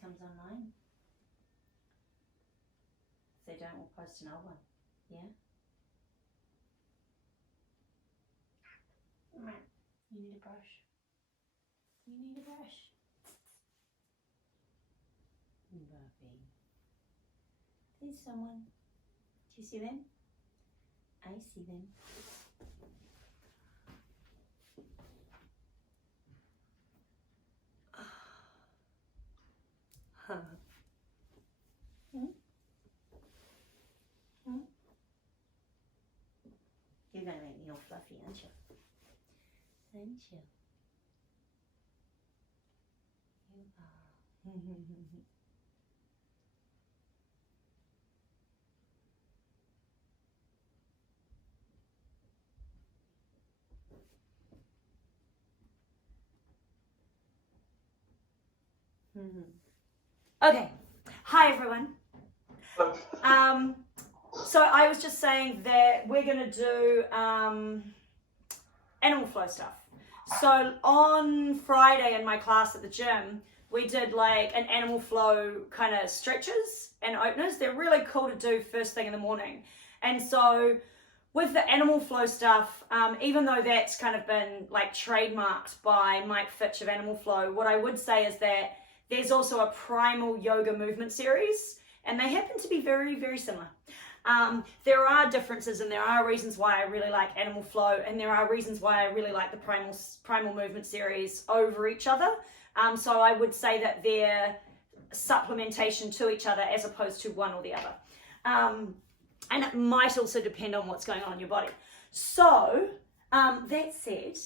comes online. If they don't, we'll post an old one. Yeah? You need a brush. You need a brush. Buffy. There's someone. Do you see them? I see them. You're going to make me all fluffy, aren't you? Aren't you? You are. Okay. Hi, everyone. So I was just saying that we're going to do animal flow stuff. So on Friday in my class at the gym, we did like an animal flow kind of stretches and openers. They're really cool to do first thing in the morning. And so with the animal flow stuff, even though that's kind of been like trademarked by Mike Fitch of Animal Flow, what I would say is that there's also a primal yoga movement series, and they happen to be very, very similar. There are differences, and there are reasons why I really like Animal Flow, and there are reasons why I really like the primal movement series over each other. So I would say that they're supplementation to each other as opposed to one or the other. And it might also depend on what's going on in your body. So that said,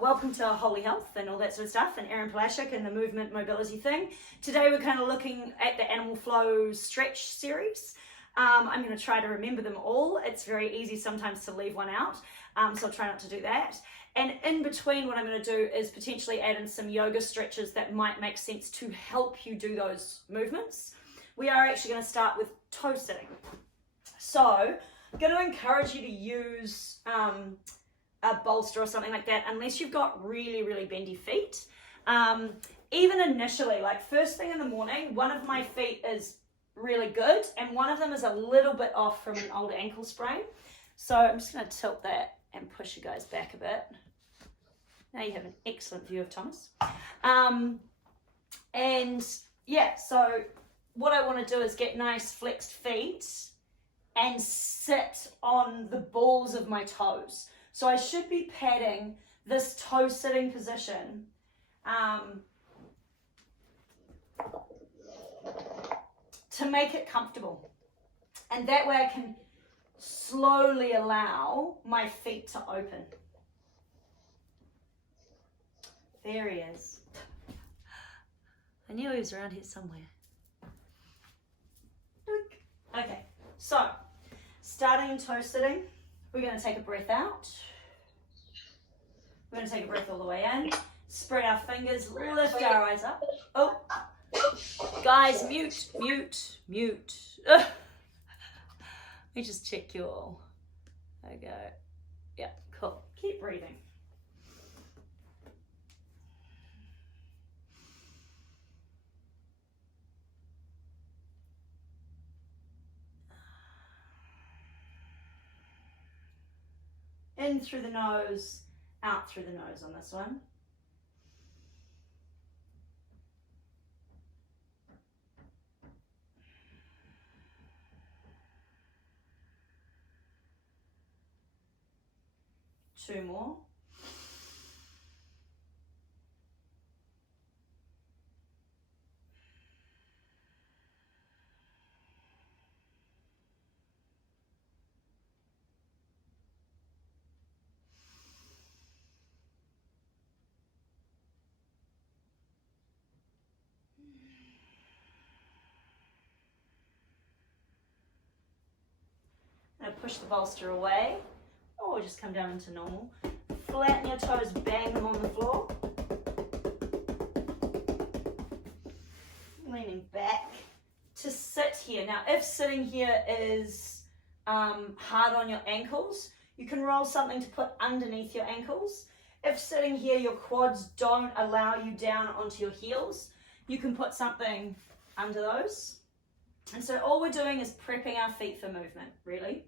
welcome to Holy Health and all that sort of stuff, and Erin Palashik and the movement mobility thing. Today we're kind of looking at the Animal Flow stretch series. I'm going to try to remember them all. It's very easy sometimes to leave one out, so I'll try not to do that. And in between, what I'm going to do is potentially add in some yoga stretches that might make sense to help you do those movements. We are actually going to start with toe sitting. So I'm going to encourage you to use a bolster or something like that unless you've got really, really bendy feet. Even initially, like first thing in the morning, one of my feet is really good and one of them is a little bit off from an old ankle sprain. So I'm just going to tilt that and push you guys back a bit. Now you have an excellent view of Thomas. And yeah, so what I want to do is get nice flexed feet and sit on the balls of my toes. So I should be padding this toe sitting position to make it comfortable. And that way I can slowly allow my feet to open. There he is. I knew he was around here somewhere. Okay, so starting in toe sitting, we're going to take a breath out. We're going to take a breath all the way in. Spread our fingers, lift our eyes up. Oh, guys, mute. Let me just check you all. There we go. Yeah, cool. Keep breathing. In through the nose, out through the nose on this one. Two more. Now push the bolster away, or just come down into normal. Flatten your toes, bang them on the floor. Leaning back to sit here. Now, if sitting here is hard on your ankles, you can roll something to put underneath your ankles. If sitting here, your quads don't allow you down onto your heels, you can put something under those. And so all we're doing is prepping our feet for movement, really.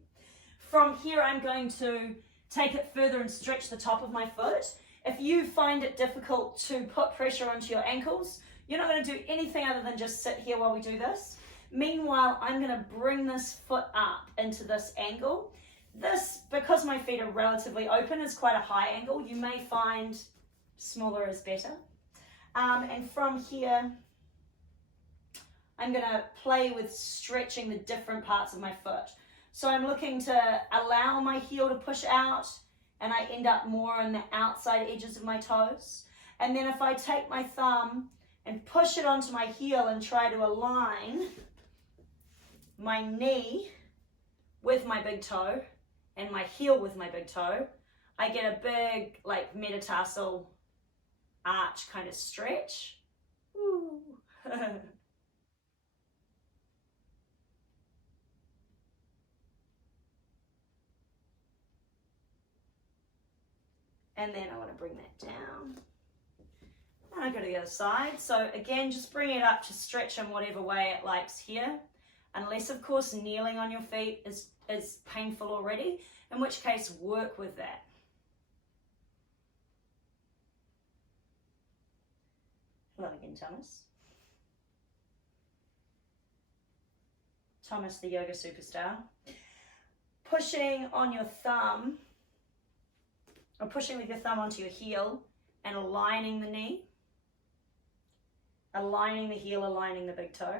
From here, I'm going to take it further and stretch the top of my foot. If you find it difficult to put pressure onto your ankles, you're not going to do anything other than just sit here while we do this. Meanwhile, I'm going to bring this foot up into this angle. This, because my feet are relatively open, is quite a high angle. You may find smaller is better. And from here, I'm going to play with stretching the different parts of my foot. So I'm looking to allow my heel to push out, and I end up more on the outside edges of my toes. And then if I take my thumb and push it onto my heel and try to align my knee with my big toe and my heel with my big toe, I get a big like metatarsal arch kind of stretch. Woo. And then I want to bring that down. And I go to the other side. So again, just bring it up to stretch in whatever way it likes here. Unless, of course, kneeling on your feet is painful already, in which case work with that. Hello again, Thomas. Thomas, the yoga superstar. Pushing on your thumb, or pushing with your thumb onto your heel and aligning the knee, aligning the heel, aligning the big toe.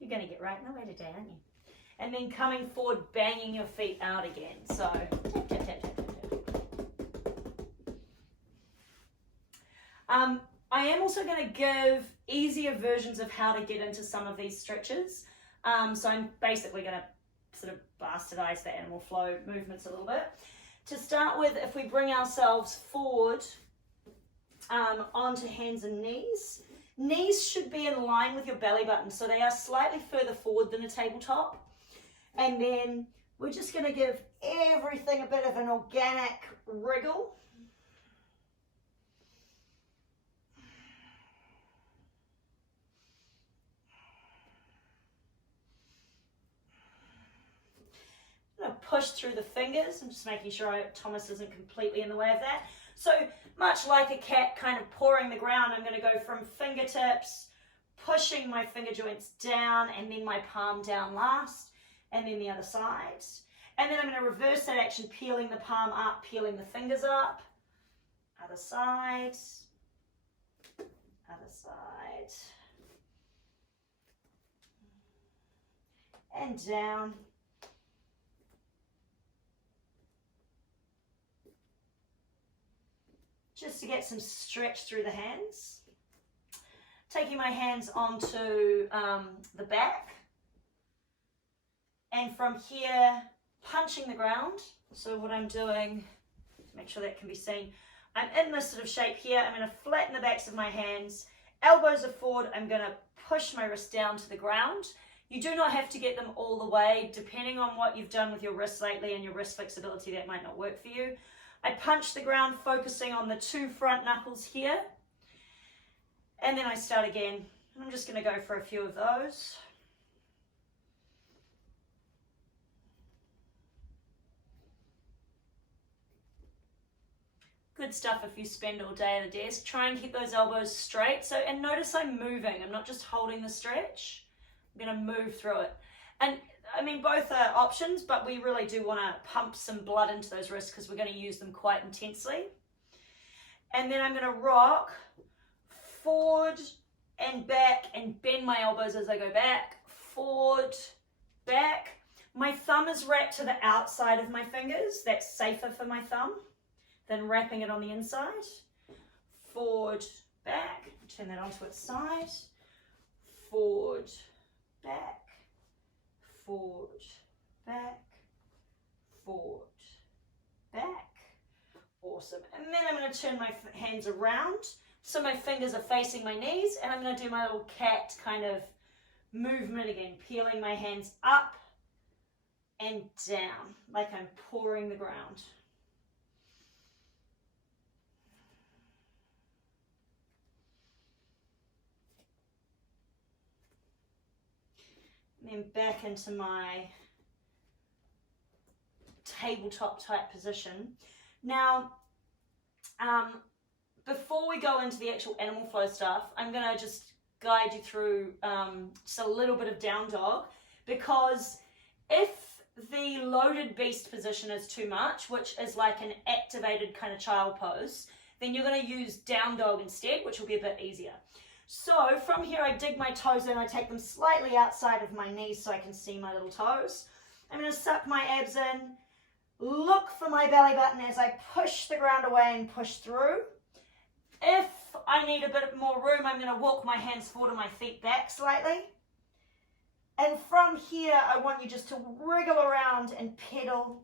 You're going to get right in the way today, aren't you? And then coming forward, banging your feet out again. So, tap, tap, tap, tap, tap, tap. I am also going to give easier versions of how to get into some of these stretches. So I'm basically going to sort of bastardize the animal flow movements a little bit. To start with, if we bring ourselves forward onto hands and knees, knees should be in line with your belly button, so they are slightly further forward than a tabletop. And then we're just going to give everything a bit of an organic wriggle. I'm going to push through the fingers. I'm just making sure Thomas isn't completely in the way of that. So much like a cat kind of pawing the ground, I'm going to go from fingertips, pushing my finger joints down, and then my palm down last, and then the other side. And then I'm going to reverse that action, peeling the palm up, peeling the fingers up. Other side. Other side. And down. Just to get some stretch through the hands. Taking my hands onto the back. And from here, punching the ground. So what I'm doing, to make sure that can be seen, I'm in this sort of shape here. I'm going to flatten the backs of my hands. Elbows are forward. I'm going to push my wrist down to the ground. You do not have to get them all the way. Depending on what you've done with your wrists lately and your wrist flexibility, that might not work for you. I punch the ground, focusing on the two front knuckles here. And then I start again. I'm just going to go for a few of those. Good stuff if you spend all day at a desk. Try and keep those elbows straight. So, and notice I'm moving. I'm not just holding the stretch. I'm going to move through it. And I mean, both are options, but we really do want to pump some blood into those wrists because we're going to use them quite intensely. And then I'm going to rock forward and back and bend my elbows as I go back. Forward, back. My thumb is wrapped to the outside of my fingers. That's safer for my thumb than wrapping it on the inside. Forward, back. Turn that onto its side. Forward, back. Forward, back, forward, back, Awesome. And then I'm going to turn my hands around so my fingers are facing my knees, and I'm going to do my little cat kind of movement again, peeling my hands up and down like I'm pouring the ground. And then back into my tabletop type position. Now, before we go into the actual animal flow stuff, I'm going to just guide you through just a little bit of down dog, because if the loaded beast position is too much, which is like an activated kind of child pose, then you're going to use down dog instead, which will be a bit easier. So from here, I dig my toes in, I take them slightly outside of my knees so I can see my little toes. I'm going to suck my abs in, look for my belly button as I push the ground away and push through. If I need a bit more room, I'm going to walk my hands forward and my feet back slightly. And from here, I want you just to wriggle around and pedal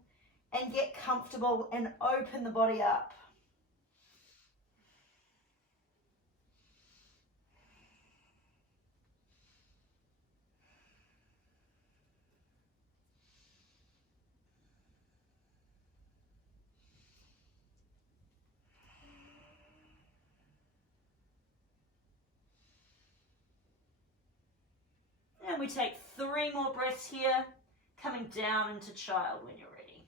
and get comfortable and open the body up. And we take 3 more breaths here, coming down into child when you're ready.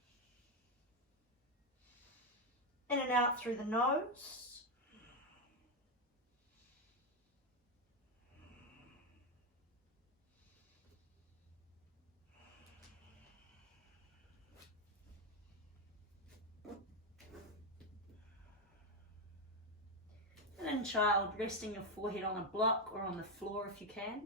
In and out through the nose. And in child, resting your forehead on a block or on the floor if you can.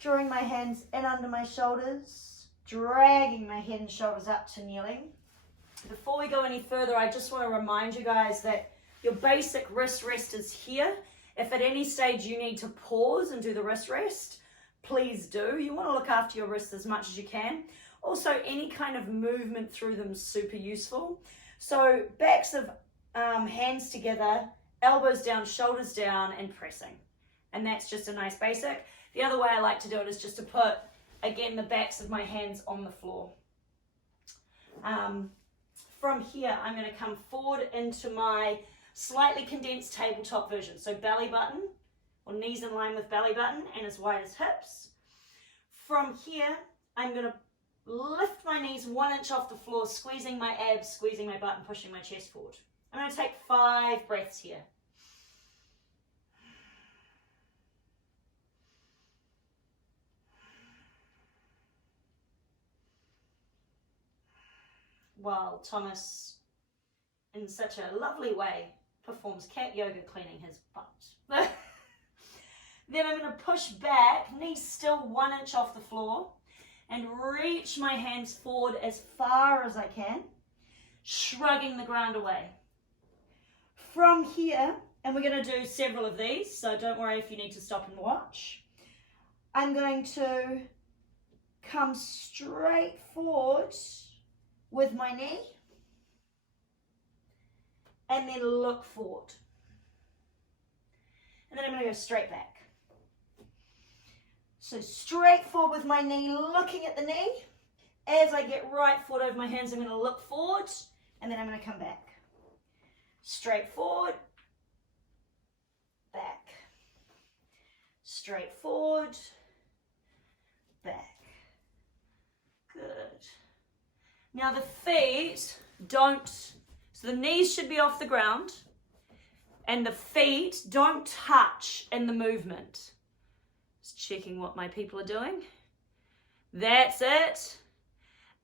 Drawing my hands in under my shoulders, dragging my head and shoulders up to kneeling. Before we go any further, I just want to remind you guys that your basic wrist rest is here. If at any stage you need to pause and do the wrist rest, please do. You want to look after your wrists as much as you can. Also, any kind of movement through them is super useful. So backs of hands together, elbows down, shoulders down, and pressing. And that's just a nice basic. The other way I like to do it is just to put, again, the backs of my hands on the floor. From here, I'm going to come forward into my slightly condensed tabletop version. So belly button, or knees in line with belly button and as wide as hips. From here, I'm going to lift my knees 1 inch off the floor, squeezing my abs, squeezing my butt, and pushing my chest forward. I'm going to take 5 breaths here. While Thomas, in such a lovely way, performs cat yoga cleaning his butt. Then I'm going to push back, knees still 1 inch off the floor, and reach my hands forward as far as I can, shrugging the ground away. From here, and we're going to do several of these, so don't worry if you need to stop and watch. I'm going to come straight forward with my knee, and then look forward. And then I'm going to go straight back. So straight forward with my knee, looking at the knee. As I get right foot over my hands, I'm going to look forward, and then I'm going to come back. Straight forward, back. Straight forward, back. Good. Now the feet don't, so the knees should be off the ground and the feet don't touch in the movement. Just checking what my people are doing. That's it.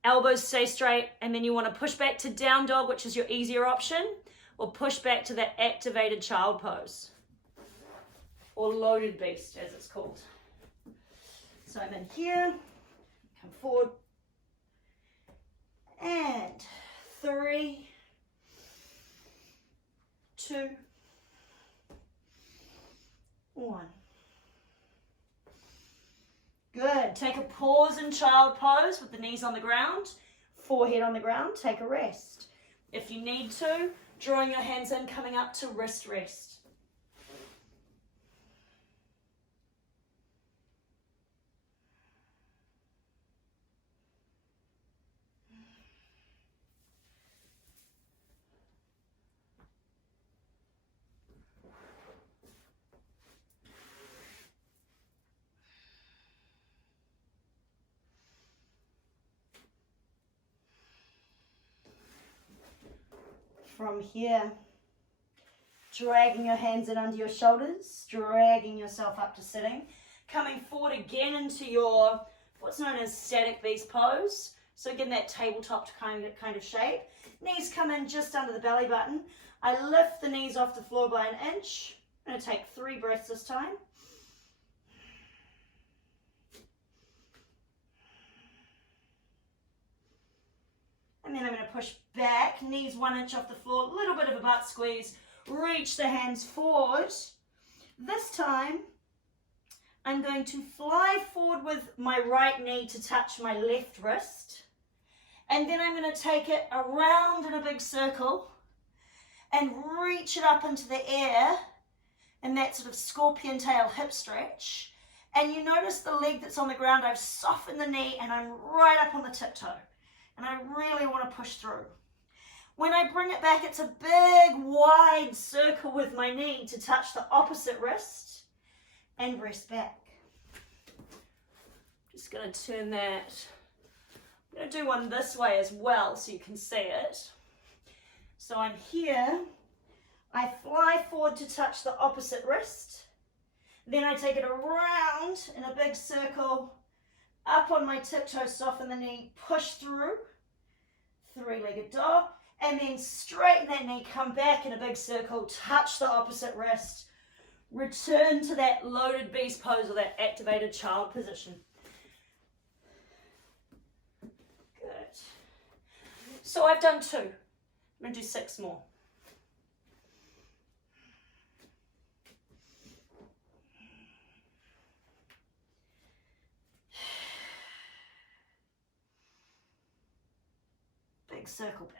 Elbows stay straight, and then you want to push back to down dog, which is your easier option, or push back to that activated child pose, or loaded beast as it's called. So I'm in here, come forward, and 3, 2, 1. Good. Take a pause in child pose with the knees on the ground, forehead on the ground. Take a rest. If you need to, drawing your hands in, coming up to wrist rest. From here, dragging your hands in under your shoulders, dragging yourself up to sitting, coming forward again into your what's known as static beast pose. So again, that tabletop kind of shape. Knees come in just under the belly button. I lift the knees off the floor by an inch. I'm going to take 3 breaths this time. And then I'm going to push back, knees 1 inch off the floor, a little bit of a butt squeeze. Reach the hands forward. This time, I'm going to fly forward with my right knee to touch my left wrist. And then I'm going to take it around in a big circle and reach it up into the air in that sort of scorpion tail hip stretch. And you notice the leg that's on the ground, I've softened the knee and I'm right up on the tiptoe. And I really want to push through. When I bring it back, it's a big, wide circle with my knee to touch the opposite wrist and rest back. Just going to turn that. I'm going to do one this way as well so you can see it. So I'm here. I fly forward to touch the opposite wrist. Then I take it around in a big circle, up on my tiptoe, soften the knee, push through, 3-legged dog, and then straighten that knee, come back in a big circle, touch the opposite wrist, return to that loaded beast pose or that activated child position. Good. So I've done 2. I'm going to do 6 more. Big circle back.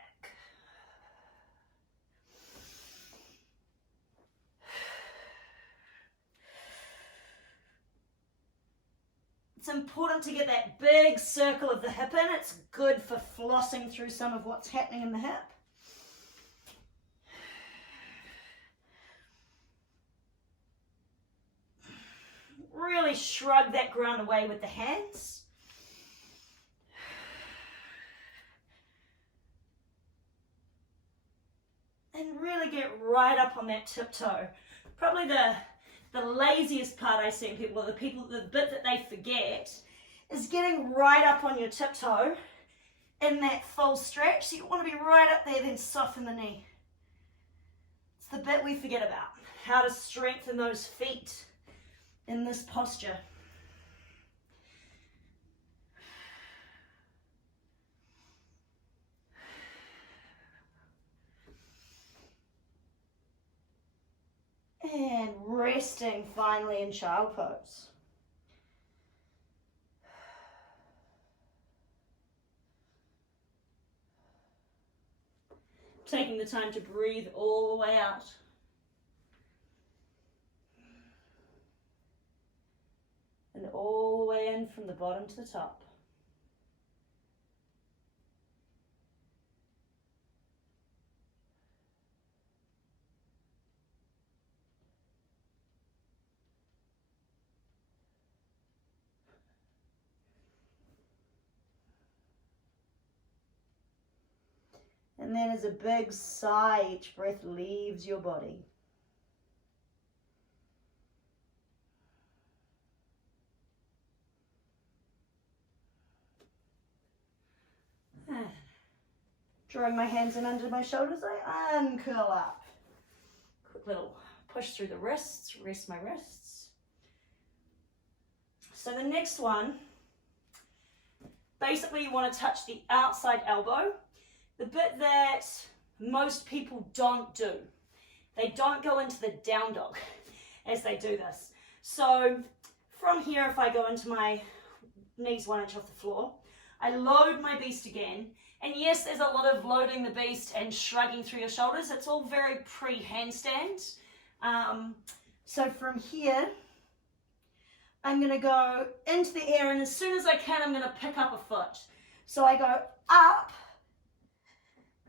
It's important to get that big circle of the hip in. It's good for flossing through some of what's happening in the hip. Really shrug that ground away with the hands. And really get right up on that tiptoe. Probably the laziest part I see in people, the bit that they forget, is getting right up on your tiptoe in that full stretch. So you want to be right up there, then soften the knee. It's the bit we forget about, how to strengthen those feet in this posture. And resting finally in child pose. Taking the time to breathe all the way out. And all the way in from the bottom to the top. And then as a big sigh, each breath leaves your body. Drawing my hands in under my shoulders, I uncurl up. Quick little push through the wrists, rest my wrists. So the next one, basically you want to touch the outside elbow. The bit that most people don't do. They don't go into the down dog. as they do this. So from here, if I go into my knees 1 inch off the floor, I load my beast again. And yes, there's a lot of loading the beast and shrugging through your shoulders. It's all very pre-handstand. So from here, I'm going to go into the air, and as soon as I can, I'm going to pick up a foot. So I go up,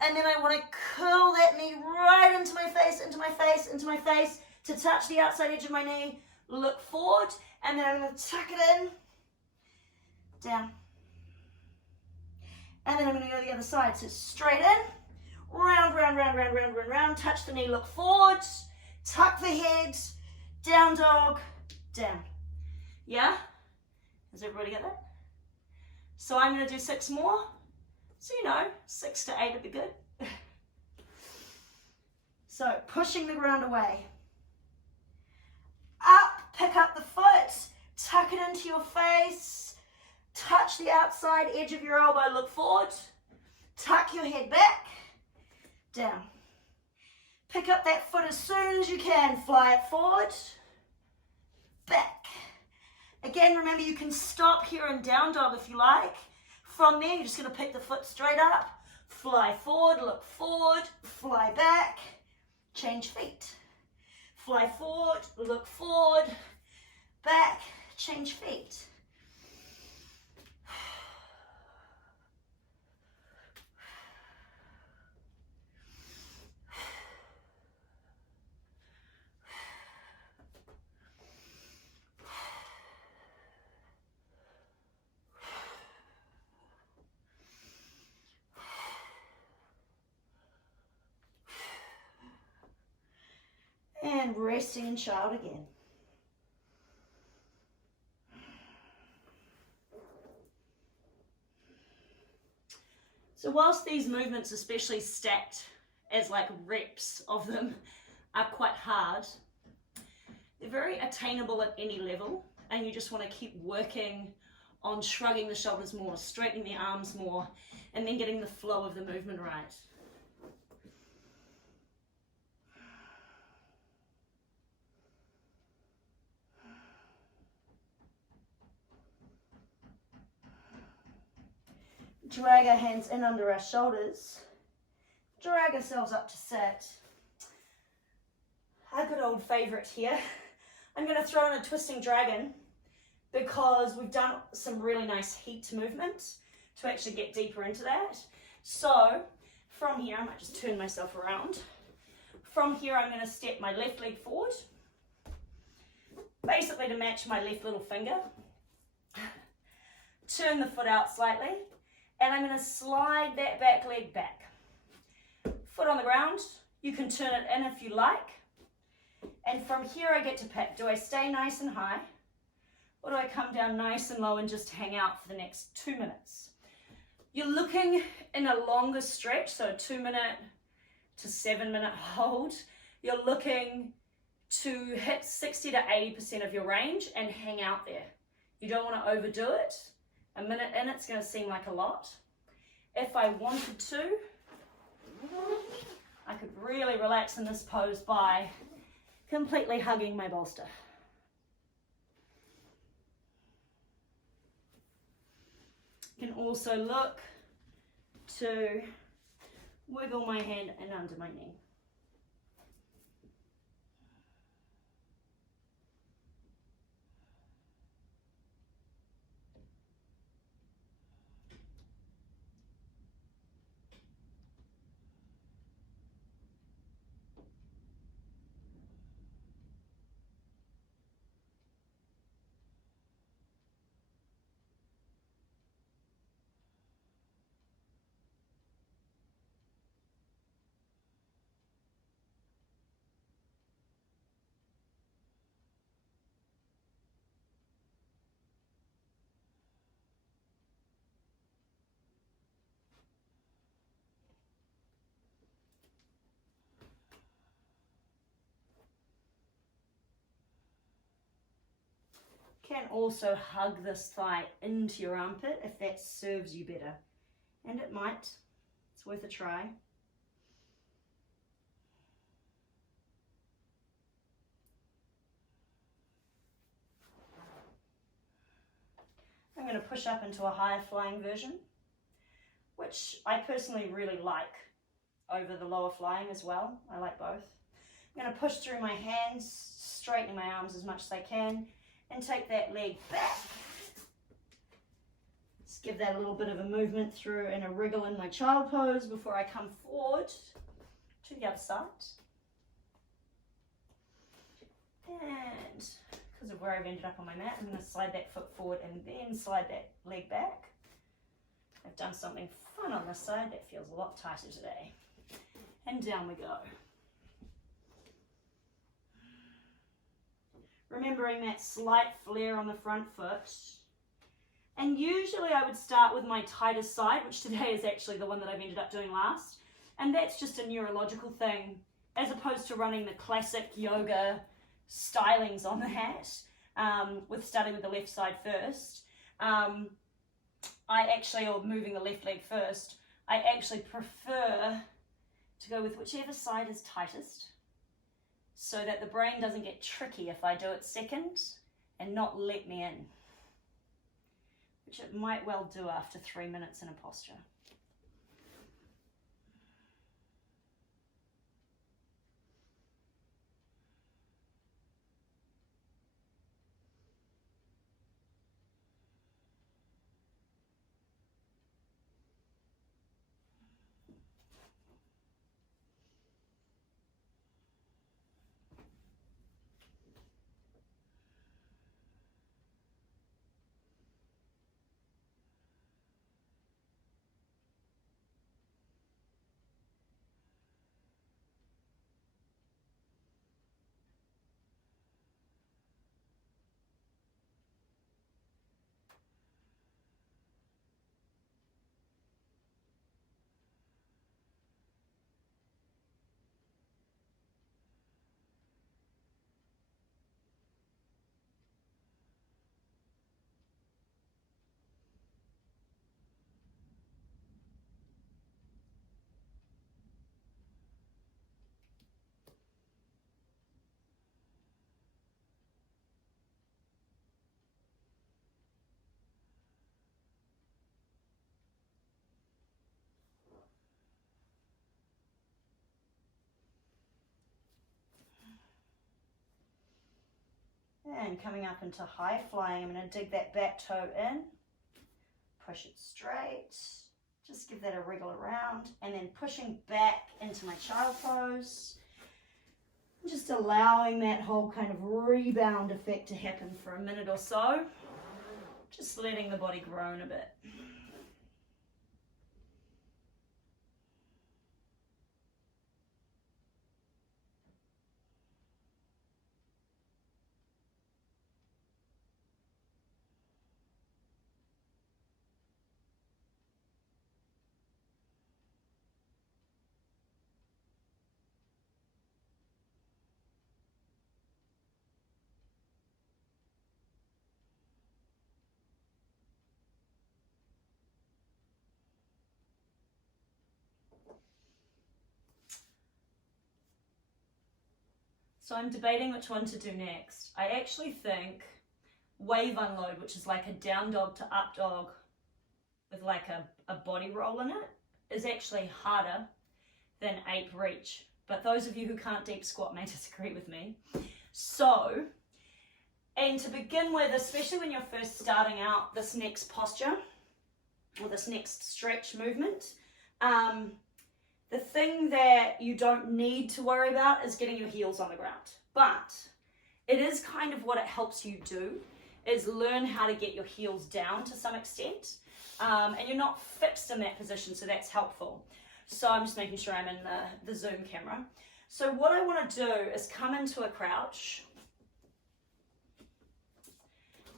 and then I want to curl that knee right into my face, into my face, into my face, to touch the outside edge of my knee, look forward, and then I'm going to tuck it in, down. And then I'm going to go to the other side. So straight in, round, round, round, round, round, round, round, touch the knee, look forward, tuck the head, down dog, down. Yeah? Does everybody get that? So I'm going to do 6 more. So, 6 to 8 would be good. So pushing the ground away. Up, pick up the foot, tuck it into your face, touch the outside edge of your elbow, look forward, tuck your head back, down. Pick up that foot as soon as you can, fly it forward, back. Again, remember you can stop here in down dog if you like. From there, you're just going to pick the foot straight up, fly forward, look forward, fly back, change feet. Fly forward, look forward, back, change feet. And resting in child again. So whilst these movements, especially stacked as like reps of them, are quite hard, they're very attainable at any level, and you just want to keep working on shrugging the shoulders more, straightening the arms more, and then getting the flow of the movement right. Drag our hands in under our shoulders. Drag ourselves up to sit. A good old favourite here. I'm going to throw in a twisting dragon because we've done some really nice heat movement to actually get deeper into that. So from here, I might just turn myself around. From here, I'm going to step my left leg forward, basically to match my left little finger. Turn the foot out slightly. And I'm going to slide that back leg back. Foot on the ground. You can turn it in if you like. And from here I get to pick. Do I stay nice and high? Or do I come down nice and low and just hang out for the next 2 minutes? You're looking in a longer stretch, so a 2 minute to 7 minute hold. You're looking to hit 60 to 80% of your range and hang out there. You don't want to overdo it. A minute in, it's going to seem like a lot. If I wanted to, I could really relax in this pose by completely hugging my bolster. You can also look to wiggle my hand in under my knee. Can also hug this thigh into your armpit if that serves you better. And it might. It's worth a try. going to push up into a higher flying version, which I personally really like over the lower flying as well. I like both. I'm going to push through my hands, straightening my arms as much as I can, and take that leg back. Just give that a little bit of a movement through and a wriggle in my child pose before I come forward to the other side. And because of where I've ended up on my mat, I'm going to slide that foot forward and then slide that leg back. I've done something fun on this side that feels a lot tighter today. And down we go. Remembering that slight flare on the front foot. And usually I would start with my tightest side, which today is actually the one that I've ended up doing last. And that's just a neurological thing, as opposed to running the classic yoga stylings on the hat, with starting with the left side first. Or moving the left leg first, I actually prefer to go with whichever side is tightest, so that the brain doesn't get tricky if I do it second and not let me in, which it might well do after 3 minutes in a posture. And coming up into high flying, I'm going to dig that back toe in, push it straight, just give that a wriggle around, and then pushing back into my child pose, just allowing that whole kind of rebound effect to happen for a minute or so, just letting the body groan a bit. So I'm debating which one to do next. I actually think wave unload, which is like a down dog to up dog with like a body roll in it, is actually harder than ape reach. But those of you who can't deep squat may disagree with me. So, and to begin with, especially when you're first starting out this next posture or this next stretch movement, the thing that you don't need to worry about is getting your heels on the ground. But it is kind of what it helps you do, is learn how to get your heels down to some extent. And you're not fixed in that position, so that's helpful. So I'm just making sure I'm in the Zoom camera. So what I want to do is come into a crouch.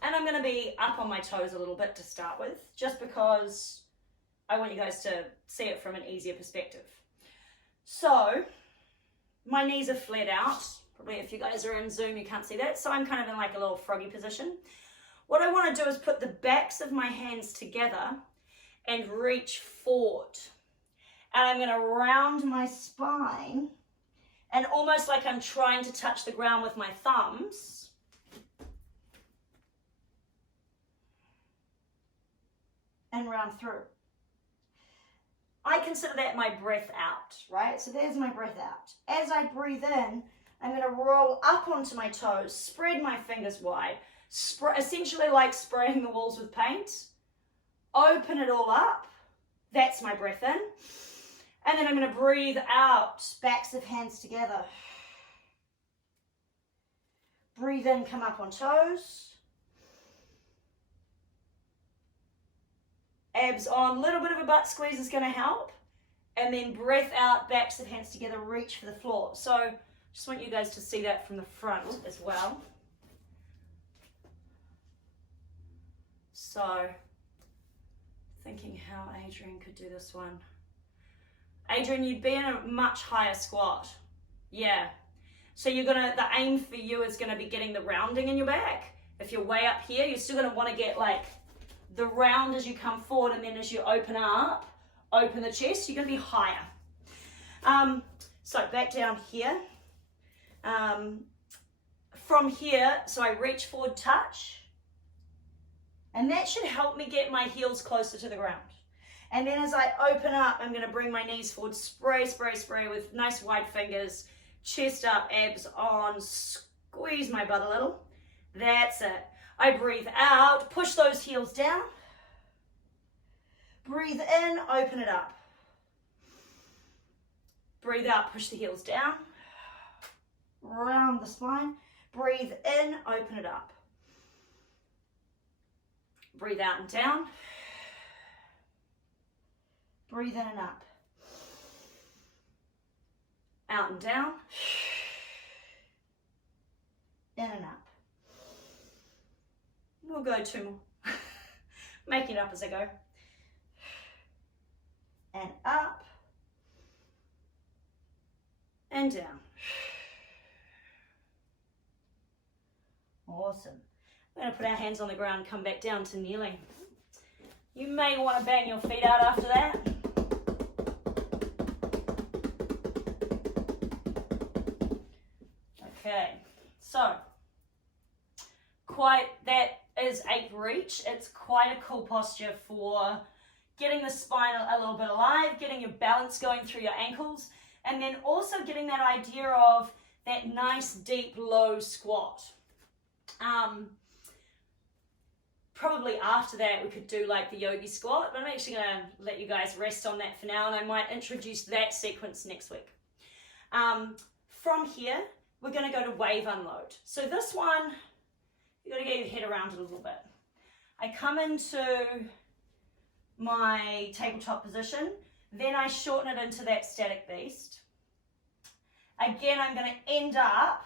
And I'm going to be up on my toes a little bit to start with, just because I want you guys to see it from an easier perspective. So my knees are flared out. Probably if you guys are in Zoom, you can't see that. So I'm kind of in like a little froggy position. What I want to do is put the backs of my hands together and reach forward. And I'm going to round my spine, and almost like I'm trying to touch the ground with my thumbs. and round through. I consider that my breath out, right? So there's my breath out. As I breathe in, I'm going to roll up onto my toes, spread my fingers wide, essentially like spraying the walls with paint. Open it all up. That's my breath in. And then I'm going to breathe out, backs of hands together. Breathe in, come up on toes. Abs on, a little bit of a butt squeeze is going to help. And then breath out, backs of hands together, reach for the floor. So just want you guys to see that from the front as well. So thinking how Adrian could do this one. Adrian, you'd be in a much higher squat. Yeah. So the aim for you is gonna be getting the rounding in your back. If you're way up here, you're still gonna wanna get like the round as you come forward, and then as you open up, open the chest, you're gonna be higher. So back down here. From here, so I reach forward, touch, and that should help me get my heels closer to the ground. And then as I open up, I'm going to bring my knees forward, spray, spray, spray with nice wide fingers, chest up, abs on, squeeze my butt a little. That's it. I breathe out, push those heels down. Breathe in, open it up. Breathe out, push the heels down. Round the spine. Breathe in, open it up. Breathe out and down. Breathe in and up. Out and down. In and up. We'll go 2 more. Making it up as I go. And up. And down. Awesome. We're going to put our hands on the ground, come back down to kneeling. You may want to bang your feet out after that. Okay, so that is a reach. It's quite a cool posture for getting the spine a little bit alive, getting your balance going through your ankles, and then also getting that idea of that nice deep low squat. Probably after that we could do like the yogi squat, but I'm actually going to let you guys rest on that for now, and I might introduce that sequence next week. From here we're going to go to wave unload. So this one, you've got to get your head around it a little bit. I come into my tabletop position, then I shorten it into that static beast. Again, I'm going to end up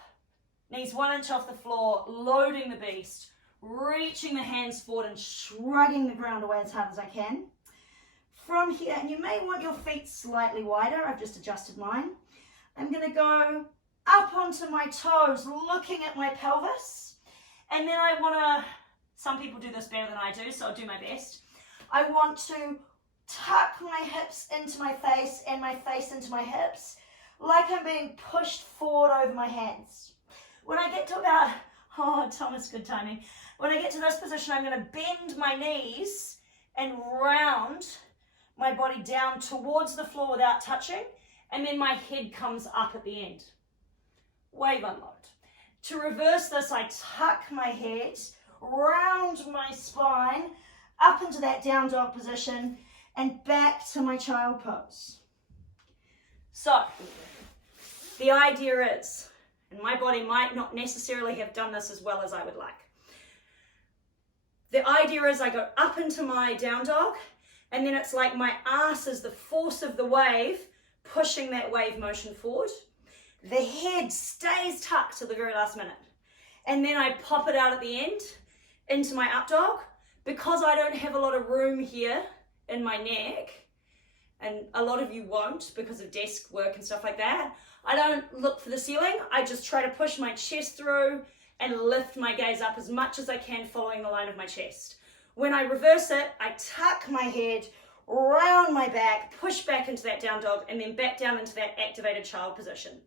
knees 1 inch off the floor, loading the beast, reaching the hands forward and shrugging the ground away as hard as I can. From here, and you may want your feet slightly wider, I've just adjusted mine. I'm going to go up onto my toes, looking at my pelvis. And then I want to, some people do this better than I do, so I'll do my best. I want to tuck my hips into my face and my face into my hips, like I'm being pushed forward over my hands. When I get to about, oh, Thomas, good timing. When I get to this position, I'm going to bend my knees and round my body down towards the floor without touching, and then my head comes up at the end. Wave unload. To reverse this, I tuck my head, round my spine, up into that down dog position, and back to my child pose. So, the idea is, and my body might not necessarily have done this as well as I would like. The idea is I go up into my down dog, and then it's like my ass is the force of the wave, pushing that wave motion forward. The head stays tucked till the very last minute. And then I pop it out at the end into my up dog. Because I don't have a lot of room here in my neck, and a lot of you won't because of desk work and stuff like that, I don't look for the ceiling. I just try to push my chest through and lift my gaze up as much as I can, following the line of my chest. When I reverse it, I tuck my head, round my back, push back into that down dog, and then back down into that activated child position.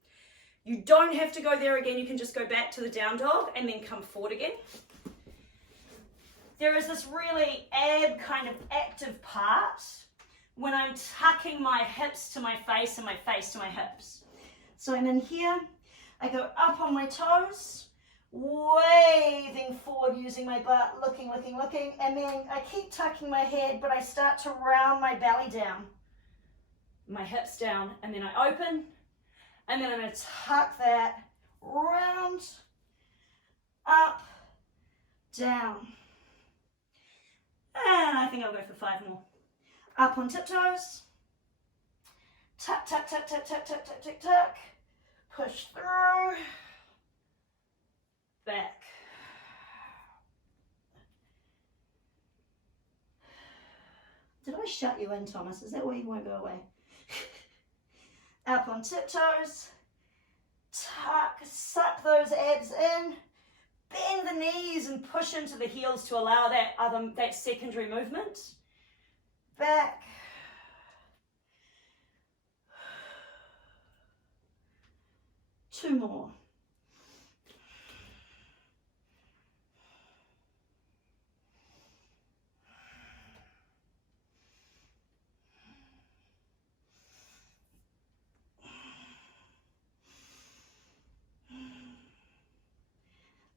You don't have to go there again. You can just go back to the down dog and then come forward again. there is this really ab kind of active part when I'm tucking my hips to my face and my face to my hips. So I'm in here, I go up on my toes, waving forward using my butt, looking, and then I keep tucking my head, but I start to round my belly down, my hips down, and then I open, and then I'm going to tuck that round, up, down. And I think I'll go for 5 more. Up on tiptoes. Tuck, tuck, tuck, tuck, tuck, tuck, tuck, tuck, tuck. Push through. Back. Did I shut you in, Thomas? Is that why you won't go away? Up on tiptoes. Tuck, suck those abs in. Bend the knees and push into the heels to allow that secondary movement. Back. Two more.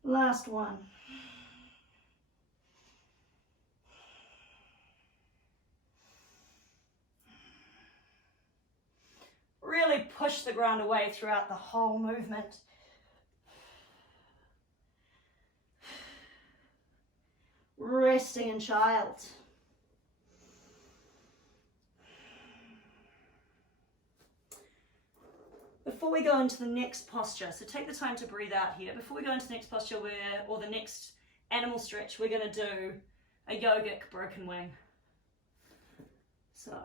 Last one. Really push the ground away throughout the whole movement. Resting in child. Before we go into the next posture, so take the time to breathe out here. Before we go into the next posture or the next animal stretch, we're going to do a yogic broken wing. So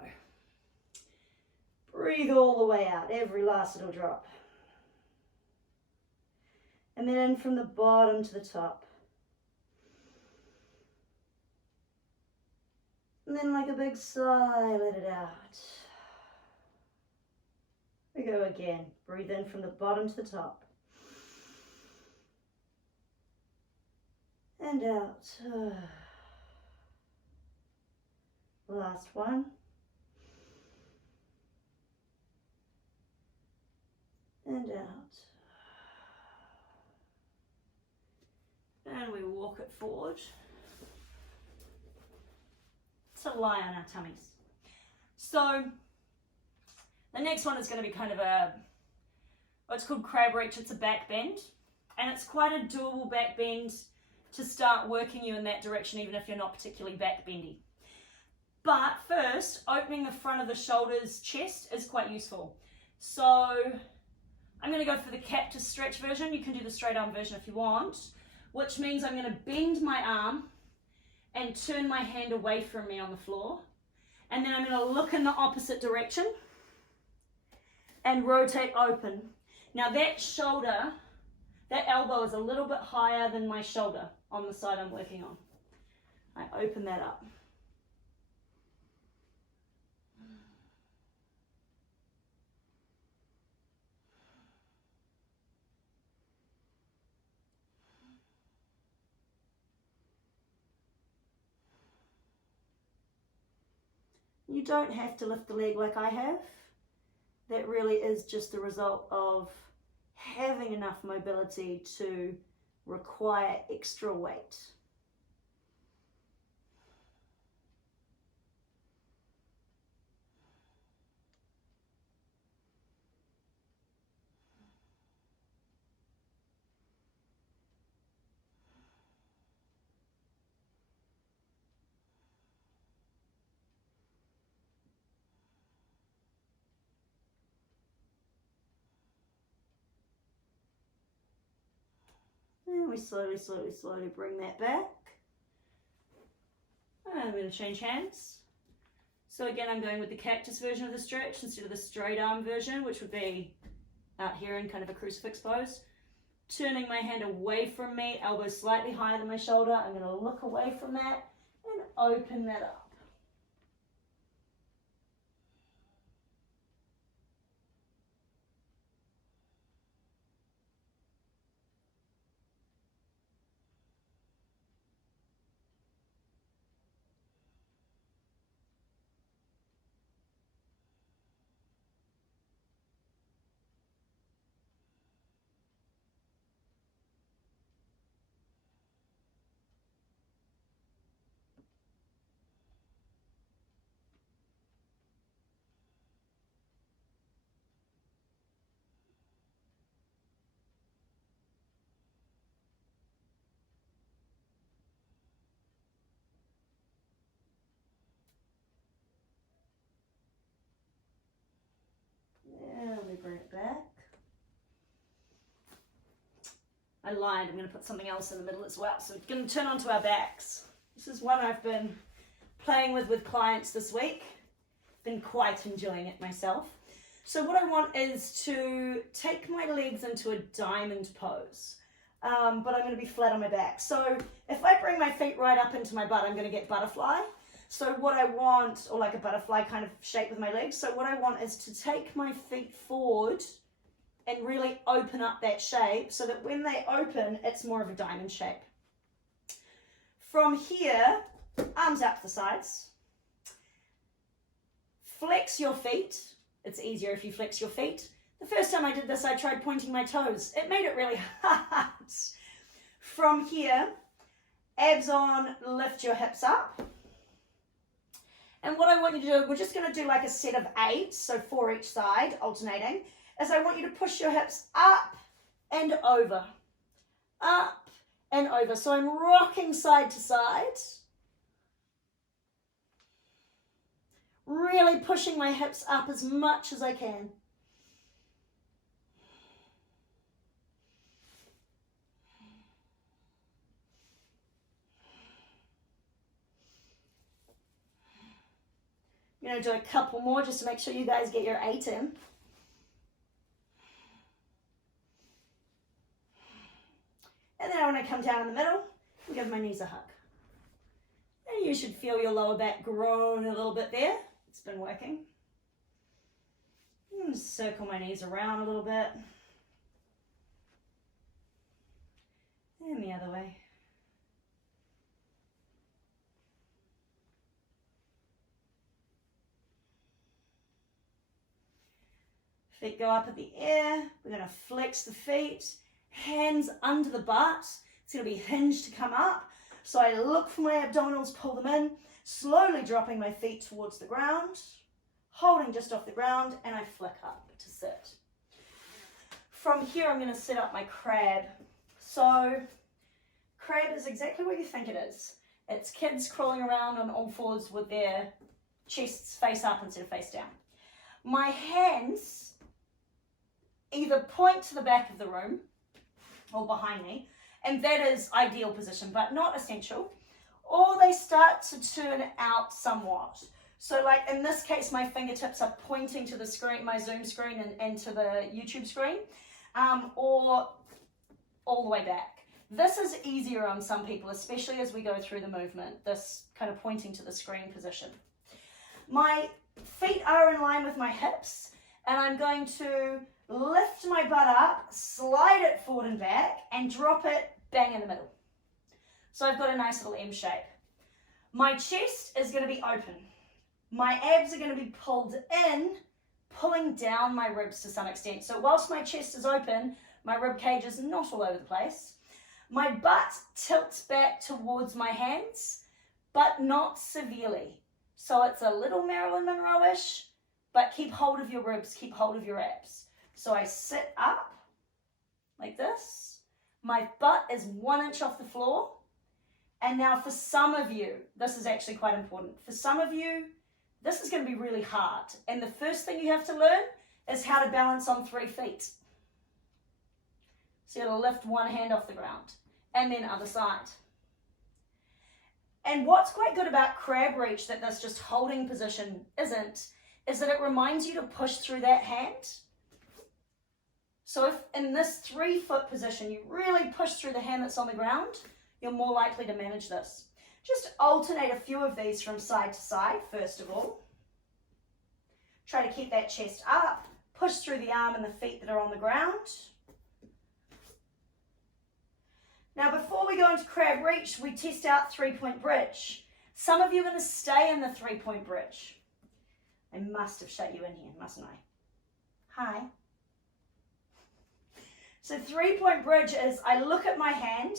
breathe all the way out, every last little drop. And then in from the bottom to the top. And then like a big sigh, let it out. We go again. Breathe in from the bottom to the top. And out. Last one. And out. And we walk it forward. To lie on our tummies. So the next one is going to be kind of what's called crab reach. It's a back bend, and it's quite a doable back bend to start working you in that direction, even if you're not particularly back bendy. But first, opening the front of the shoulders, chest is quite useful. So I'm going to go for the cactus stretch version. You can do the straight arm version if you want, which means I'm going to bend my arm and turn my hand away from me on the floor. And then I'm going to look in the opposite direction and rotate open. Now that shoulder, that elbow is a little bit higher than my shoulder on the side I'm working on. I open that up. You don't have to lift the leg like I have. That really is just the result of having enough mobility to require extra weight. And we slowly bring that back. And I'm going to change hands. So again, I'm going with the cactus version of the stretch instead of the straight arm version, which would be out here in kind of a crucifix pose. Turning my hand away from me, elbow slightly higher than my shoulder. I'm going to look away from that and open that up. I lied, I'm going to put something else in the middle as well. So we're going to turn onto our backs. This is one I've been playing with clients this week. Been quite enjoying it myself. So what I want is to take my legs into a diamond pose, but I'm going to be flat on my back. So if I bring my feet right up into my butt, I'm going to get butterfly. So what I want, or like a butterfly kind of shape with my legs, so what I want is to take my feet forward and really open up that shape so that when they open, it's more of a diamond shape. From here, arms out to the sides. Flex your feet. It's easier if you flex your feet. The first time I did this, I tried pointing my toes. It made it really hard. From here, abs on, lift your hips up. And what I want you to do, we're just going to do like a set of 8, so 4 each side, alternating, is I want you to push your hips up and over, up and over. So I'm rocking side to side, really pushing my hips up as much as I can. I'm going to do a couple more just to make sure you guys get your 8 in. And then I want to come down in the middle and give my knees a hug. And you should feel your lower back groan a little bit there. It's been working. Circle my knees around a little bit. And the other way. Feet go up in the air. We're going to flex the feet. Hands under the butt. It's going to be hinged to come up. So I look for my abdominals, pull them in, slowly dropping my feet towards the ground, holding just off the ground, and I flick up to sit. From here, I'm going to set up my crab. So crab is exactly what you think it is. It's kids crawling around on all fours with their chests face up instead of face down. My hands either point to the back of the room or behind me, and that is ideal position, but not essential, or they start to turn out somewhat. So like in this case, my fingertips are pointing to the screen, my Zoom screen and to the YouTube screen, or all the way back. This is easier on some people, especially as we go through the movement, this kind of pointing to the screen position. My feet are in line with my hips, and I'm going to lift my butt up, slide it forward and back, and drop it bang in the middle. So I've got a nice little M shape. My chest is going to be open. My abs are going to be pulled in, pulling down my ribs to some extent. So whilst my chest is open, my rib cage is not all over the place. My butt tilts back towards my hands, but not severely. So it's a little Marilyn Monroe-ish, but keep hold of your ribs, keep hold of your abs. So I sit up like this. My butt is 1 inch off the floor. And now for some of you, this is actually quite important. For some of you, this is going to be really hard. And the first thing you have to learn is how to balance on 3 feet. So you'll lift one hand off the ground and then other side. And what's quite good about crab reach that this just holding position isn't, is that it reminds you to push through that hand. So if in this 3-foot position, you really push through the hand that's on the ground, you're more likely to manage this. Just alternate a few of these from side to side, first of all. Try to keep that chest up, push through the arm and the feet that are on the ground. Now, before we go into crab reach, we test out 3-point bridge. Some of you are going to stay in the 3-point bridge. I must have shut you in here, mustn't I? Hi. So 3-point bridge is I look at my hand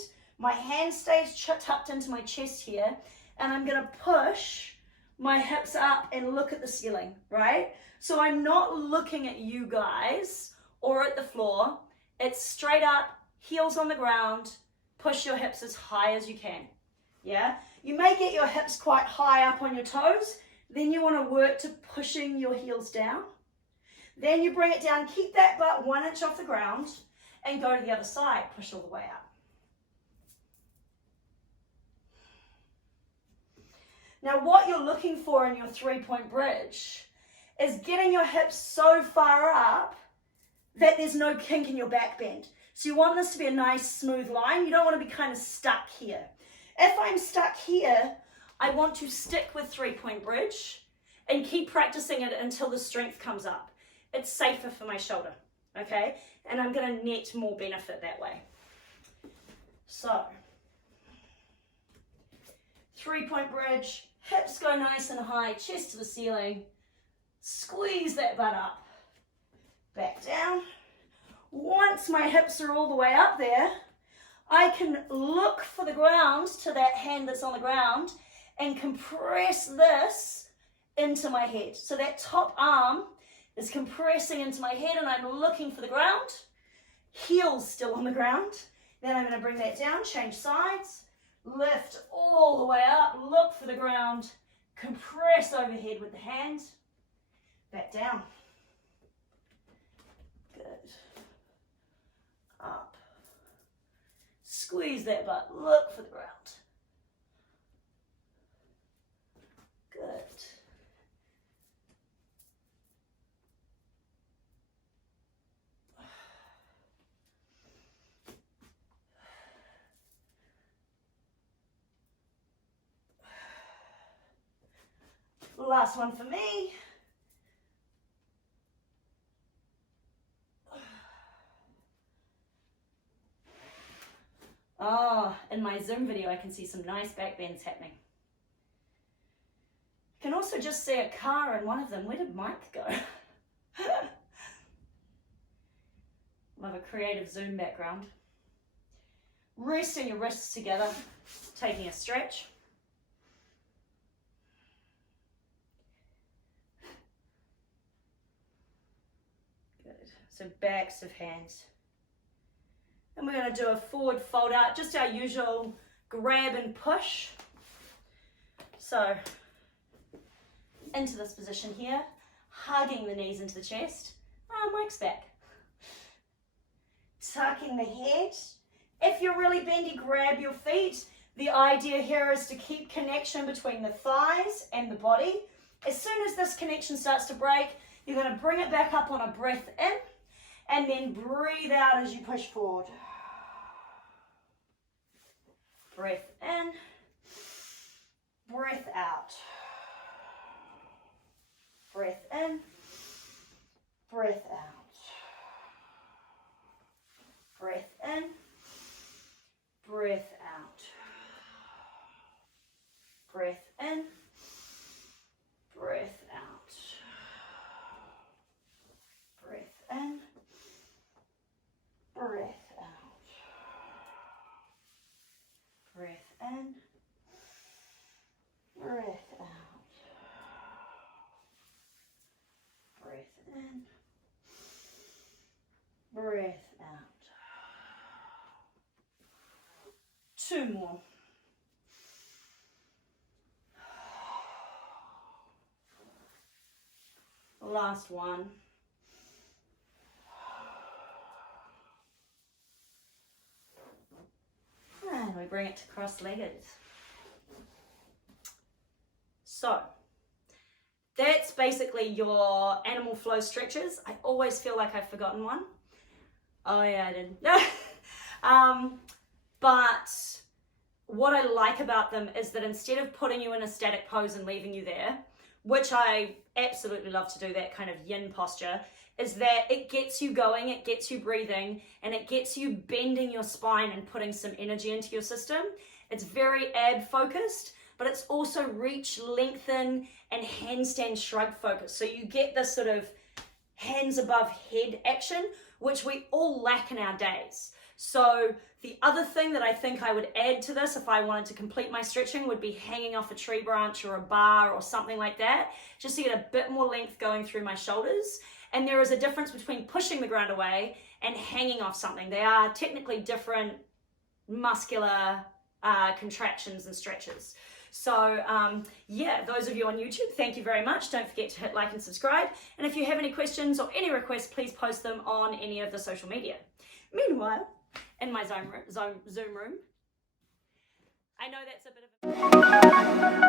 stays tucked into my chest here, and I'm going to push my hips up and look at the ceiling, right? So I'm not looking at you guys or at the floor. It's straight up, heels on the ground, push your hips as high as you can, yeah? You may get your hips quite high up on your toes, then you want to work to pushing your heels down. Then you bring it down, keep that butt 1 inch off the ground, and go to the other side, push all the way up. Now what you're looking for in your 3-point bridge is getting your hips so far up that there's no kink in your back bend. So you want this to be a nice smooth line. You don't want to be kind of stuck here. If I'm stuck here, I want to stick with 3-point bridge and keep practicing it until the strength comes up. It's safer for my shoulder, okay? And I'm going to net more benefit that way. So, 3-point bridge, hips go nice and high, chest to the ceiling. Squeeze that butt up. Back down. Once my hips are all the way up there, I can look for the ground to that hand that's on the ground and compress this into my head. So that top arm is compressing into my head and I'm looking for the ground. Heels still on the ground. Then I'm going to bring that down, change sides, lift all the way up, look for the ground, compress overhead with the hand, back down. Good. Up. Squeeze that butt, look for the ground. Good. Last one for me. Oh, in my Zoom video, I can see some nice back bends happening. I can also just see a car in one of them. Where did Mike go? Love a creative Zoom background. Resting your wrists together, taking a stretch. Good. So backs of hands. And we're going to do a forward fold out, just our usual grab and push. So, into this position here, hugging the knees into the chest. Mike's back. Tucking the head. If you're really bendy, grab your feet. The idea here is to keep connection between the thighs and the body. As soon as this connection starts to break, you're going to bring it back up on a breath in, and then breathe out as you push forward. Breath in, breath out. Breath in, breath out. Breath in, breath out. Breath in, breath out. Breath in, breath out. Breath in, breath out. Breath in, breath out. 2 more. Last one. And we bring it to cross-legged. So, that's basically your animal flow stretches. I always feel like I've forgotten one. Oh yeah, I did. But what I like about them is that instead of putting you in a static pose and leaving you there, which I absolutely love to do, that kind of yin posture, is that it gets you going, it gets you breathing, and it gets you bending your spine and putting some energy into your system. It's very ab focused, but it's also reach, lengthen, and handstand shrug focused. So you get this sort of hands above head action, which we all lack in our days. So the other thing that I think I would add to this if I wanted to complete my stretching would be hanging off a tree branch or a bar or something like that, just to get a bit more length going through my shoulders. And there is a difference between pushing the ground away and hanging off something. They are technically different muscular contractions and stretches. So yeah, those of you on YouTube, thank you very much. Don't forget to hit like and subscribe. And if you have any questions or any requests, please post them on any of the social media. Meanwhile, in my Zoom room, I know that's a bit of a